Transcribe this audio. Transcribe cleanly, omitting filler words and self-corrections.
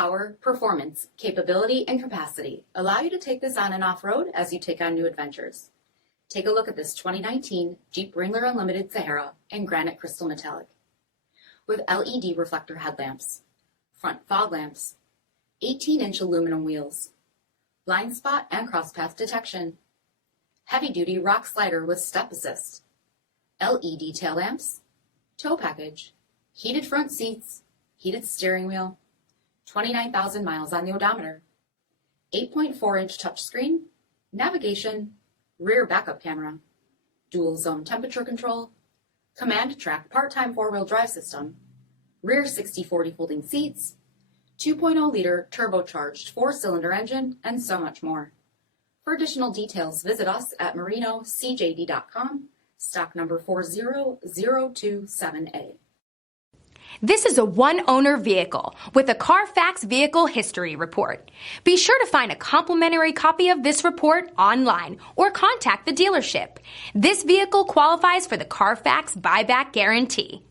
Power, performance, capability, and capacity allow you to take this on and off-road as you take on new adventures. Take a look at this 2019 Jeep Wrangler Unlimited Sahara in granite crystal metallic. With LED reflector headlamps, front fog lamps, 18-inch aluminum wheels, blind spot and crosspath detection, heavy-duty rock slider with step assist, LED tail lamps, tow package, heated front seats, heated steering wheel, 29,000 miles on the odometer, 8.4-inch touchscreen, navigation, rear backup camera, dual zone temperature control, command track part-time four-wheel drive system, rear 60/40 folding seats, 2.0-liter turbocharged four-cylinder engine, and so much more. For additional details, visit us at marinocjd.com, stock number 40027A. This is a one-owner vehicle with a Carfax Vehicle History Report. Be sure to find a complimentary copy of this report online or contact the dealership. This vehicle qualifies for the Carfax Buyback Guarantee.